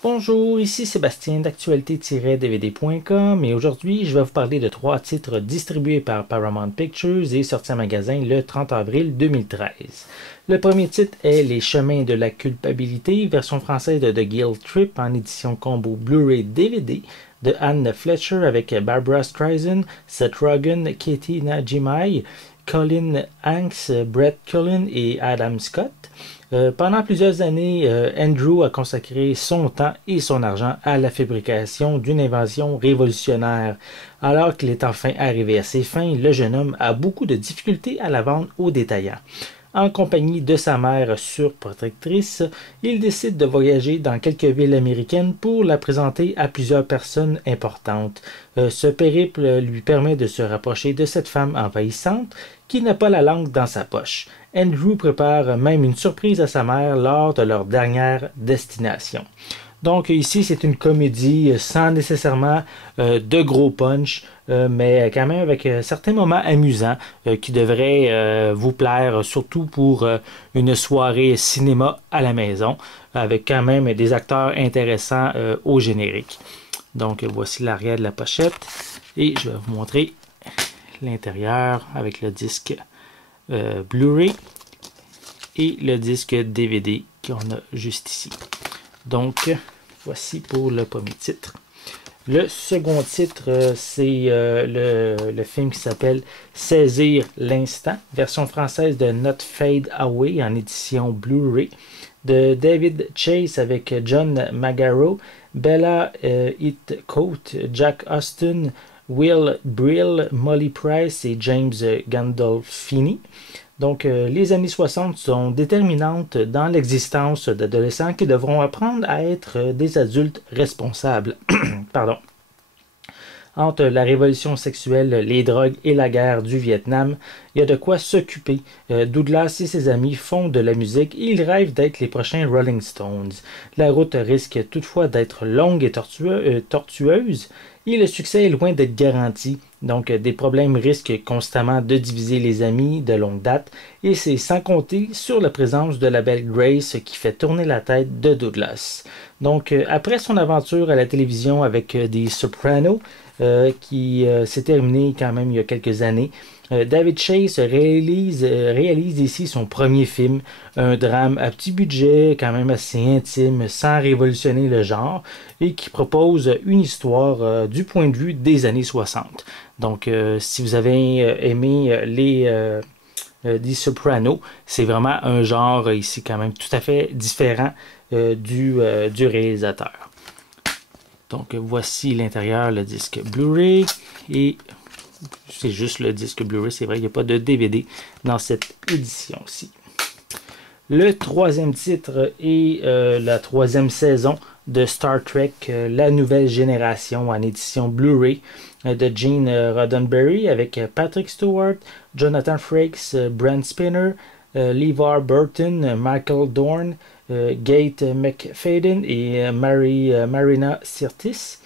Bonjour, ici Sébastien d'actualité-dvd.com et aujourd'hui je vais vous parler de 3 titres distribués par Paramount Pictures et sortis en magasin le 30 avril 2013. Le premier titre est Les Chemins de la culpabilité, version française de The Guilt Trip en édition combo Blu-ray DVD de Anne Fletcher avec Barbara Streisand, Seth Rogen, Katie Najimai, Colin Hanks, Brett Cullen et Adam Scott. Pendant plusieurs années, Andrew a consacré son temps et son argent à la fabrication d'une invention révolutionnaire. Alors qu'il est enfin arrivé à ses fins, le jeune homme a beaucoup de difficultés à la vendre aux détaillants. En compagnie de sa mère surprotectrice, il décide de voyager dans quelques villes américaines pour la présenter à plusieurs personnes importantes. Ce périple lui permet de se rapprocher de cette femme envahissante qui n'a pas la langue dans sa poche. Andrew prépare même une surprise à sa mère lors de leur dernière destination. Donc ici, c'est une comédie sans nécessairement de gros punch, mais quand même avec certains moments amusants qui devraient vous plaire, surtout pour une soirée cinéma à la maison, avec quand même des acteurs intéressants au générique. Donc voici l'arrière de la pochette et je vais vous montrer l'intérieur avec le disque Blu-ray et le disque DVD qu'on a juste ici. Donc, voici pour le premier titre. Le second titre, c'est le film qui s'appelle Saisir l'instant, version française de Not Fade Away en édition Blu-ray, de David Chase avec John Magaro, Bella Heathcote, Jack Austin, Will Brill, Molly Price et James Gandolfini. Donc, les années 60 sont déterminantes dans l'existence d'adolescents qui devront apprendre à être des adultes responsables. Pardon. Entre la révolution sexuelle, les drogues et la guerre du Vietnam, il y a de quoi s'occuper. Douglas et ses amis font de la musique et ils rêvent d'être les prochains Rolling Stones. La route risque toutefois d'être longue et tortueuse et le succès est loin d'être garanti. Donc, des problèmes risquent constamment de diviser les amis de longue date et c'est sans compter sur la présence de la belle Grace qui fait tourner la tête de Douglas. Donc, après son aventure à la télévision avec des Sopranos, qui s'est terminé quand même il y a quelques années, David Chase réalise ici son premier film, un drame à petit budget, quand même assez intime, sans révolutionner le genre, et qui propose une histoire du point de vue des années 60. Donc, si vous avez aimé les Sopranos, c'est vraiment un genre ici quand même tout à fait différent du réalisateur. Donc, voici l'intérieur, le disque Blu-ray, et c'est juste le disque Blu-ray, c'est vrai, il n'y a pas de DVD dans cette édition-ci. Le troisième titre est la troisième saison de Star Trek, la nouvelle génération en édition Blu-ray de Gene Roddenberry avec Patrick Stewart, Jonathan Frakes, Brent Spinner, LeVar Burton, Michael Dorn, Gate McFadden et Marina Sirtis.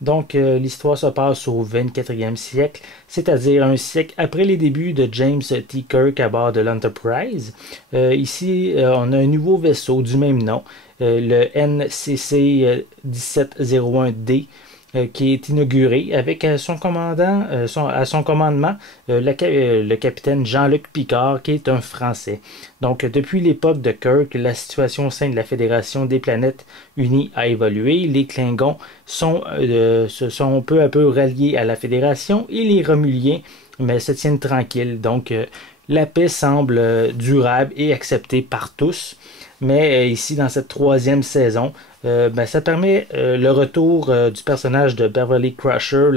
Donc, l'histoire se passe au 24e siècle, c'est-à-dire un siècle après les débuts de James T. Kirk à bord de l'Enterprise. Ici, on a un nouveau vaisseau du même nom, le NCC 1701D, qui est inauguré avec à son commandement le capitaine Jean-Luc Picard, qui est un Français. Donc, depuis l'époque de Kirk, la situation au sein de la Fédération des planètes unies a évolué. Les Klingons se sont peu à peu ralliés à la Fédération et les Romuliens se tiennent tranquilles. Donc, la paix semble durable et acceptée par tous. Mais ici, dans cette troisième saison, ça permet le retour du personnage de Beverly Crusher,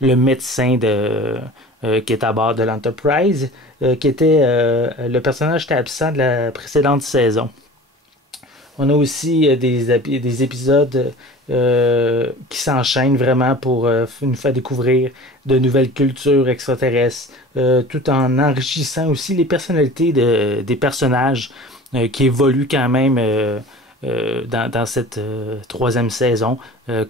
le médecin qui est à bord de l'Enterprise, qui était le personnage qui était absent de la précédente saison. On a aussi des épisodes qui s'enchaînent vraiment pour nous faire découvrir de nouvelles cultures extraterrestres, tout en enrichissant aussi les personnalités des personnages qui évoluent quand même dans cette troisième saison,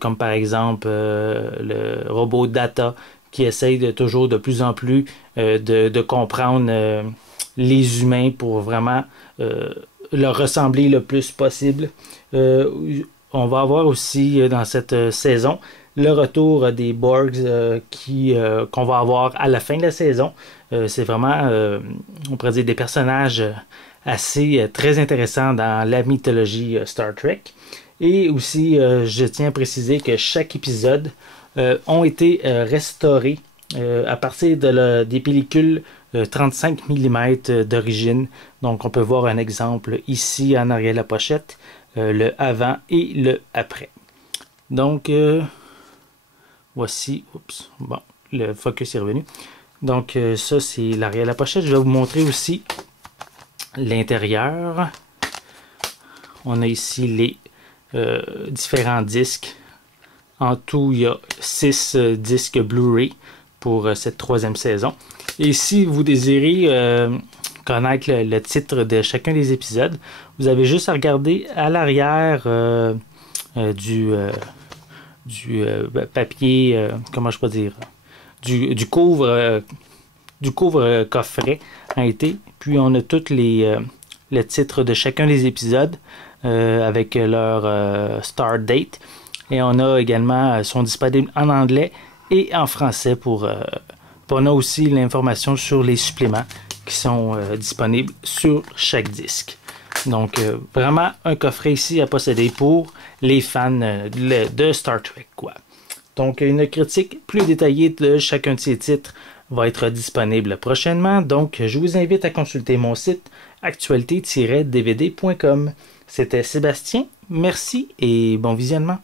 comme par exemple le robot Data qui essaye toujours de plus en plus de comprendre les humains pour vraiment leur ressembler le plus possible. on va avoir aussi dans cette saison le retour des Borgs qu'on va avoir à la fin de la saison. C'est vraiment, on pourrait dire, des personnages assez très intéressants dans la mythologie Star Trek. Et aussi, je tiens à préciser que chaque épisode ont été restaurés à partir des pellicules 35 mm d'origine. Donc, on peut voir un exemple ici en arrière de la pochette, le avant et le après. Donc, voici, oups, bon, le focus est revenu. Donc, ça, c'est l'arrière de la pochette. Je vais vous montrer aussi l'intérieur. On a ici les différents disques. En tout, il y a 6 disques Blu-ray pour cette 3e saison. Et si vous désirez connaître le titre de chacun des épisodes, vous avez juste à regarder à l'arrière du papier, comment je peux dire, du couvre coffret a été. Puis on a tous le titre de chacun des épisodes avec leur start date. Et on a également, sont disponibles en anglais et en français on a aussi l'information sur les suppléments qui sont disponibles sur chaque disque. Donc, vraiment un coffret ici à posséder pour les fans de Star Trek, quoi. Donc, une critique plus détaillée de chacun de ces titres va être disponible prochainement. Donc, je vous invite à consulter mon site actualité-dvd.com. C'était Sébastien. Merci et bon visionnement.